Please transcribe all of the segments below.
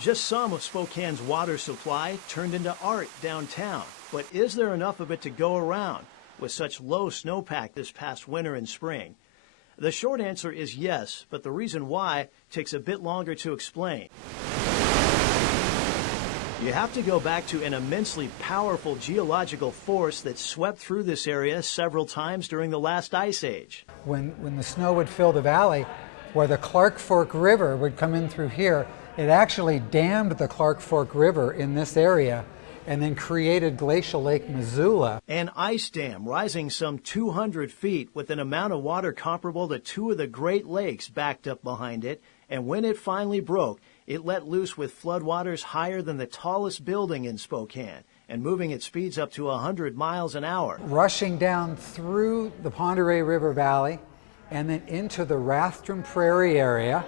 Just some of Spokane's water supply turned into art downtown. But is there enough of it to go around with such low snowpack this past winter and spring? The short answer is yes, but the reason why takes a bit longer to explain. You have to go back to an immensely powerful geological force that swept through this area several times during the last ice age. When the snow would fill the valley, where the Clark Fork River would come in through here, it actually dammed the Clark Fork River in this area and then created Glacial Lake Missoula. An ice dam rising some 200 feet with an amount of water comparable to two of the Great Lakes backed up behind it, and when it finally broke, it let loose with floodwaters higher than the tallest building in Spokane and moving at speeds up to 100 miles an hour. Rushing down through the Pend Oreille River Valley and then into the Rathdrum Prairie area,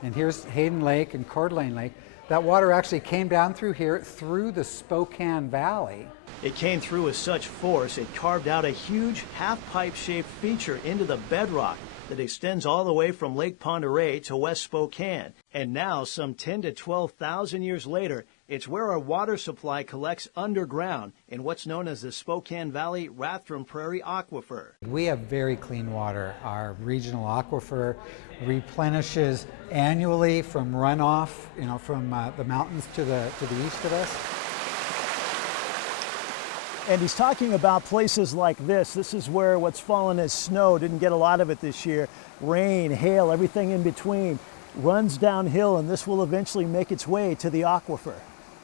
and here's Hayden Lake and Coeur d'Alene Lake. That water actually came down through here, through the Spokane Valley. It came through with such force, it carved out a huge half-pipe-shaped feature into the bedrock that extends all the way from Lake Pend Oreille to West Spokane. And now, some 10 to 12,000 years later, it's where our water supply collects underground in what's known as the Spokane Valley Rathdrum Prairie Aquifer. We have very clean water. Our regional aquifer replenishes annually from runoff, from the mountains to the east of us. And he's talking about places like this. This is where what's fallen as snow, didn't get a lot of it this year. Rain, hail, everything in between runs downhill, and this will eventually make its way to the aquifer.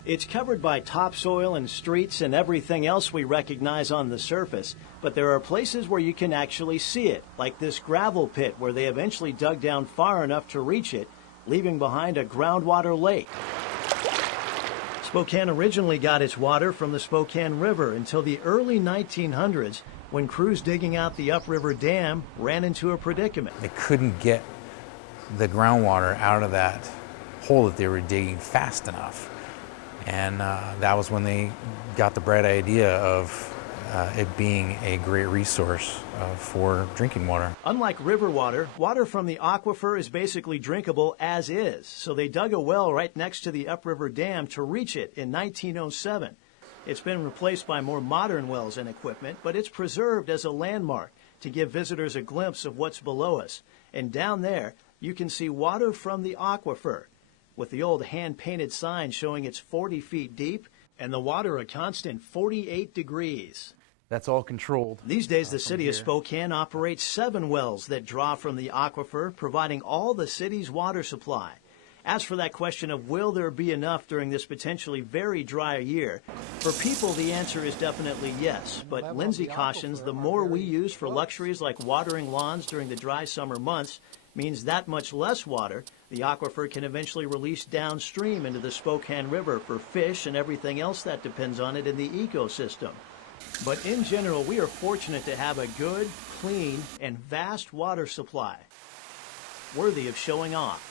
It's covered by topsoil and streets and everything else we recognize on the surface, but there are places where you can actually see it, like this gravel pit where they eventually dug down far enough to reach it, leaving behind a groundwater lake. Spokane originally got its water from the Spokane River until the early 1900s, when crews digging out the upriver dam ran into a predicament. They couldn't get the groundwater out of that hole that they were digging fast enough. And that was when they got the bright idea of it being a great resource for drinking water. Unlike river water, water from the aquifer is basically drinkable as is. So they dug a well right next to the upriver dam to reach it in 1907. It's been replaced by more modern wells and equipment, but it's preserved as a landmark to give visitors a glimpse of what's below us. And down there, you can see water from the aquifer, with the old hand-painted sign showing it's 40 feet deep and the water a constant 48 degrees. That's all controlled. These days, the city of Spokane operates 7 wells that draw from the aquifer, providing all the city's water supply. As for that question of will there be enough during this potentially very dry year, for people the answer is definitely yes. But Lindsay cautions the more we use for luxuries like watering lawns during the dry summer months means that much less water the aquifer can eventually release downstream into the Spokane River for fish and everything else that depends on it in the ecosystem. But in general, we are fortunate to have a good, clean, and vast water supply, worthy of showing off.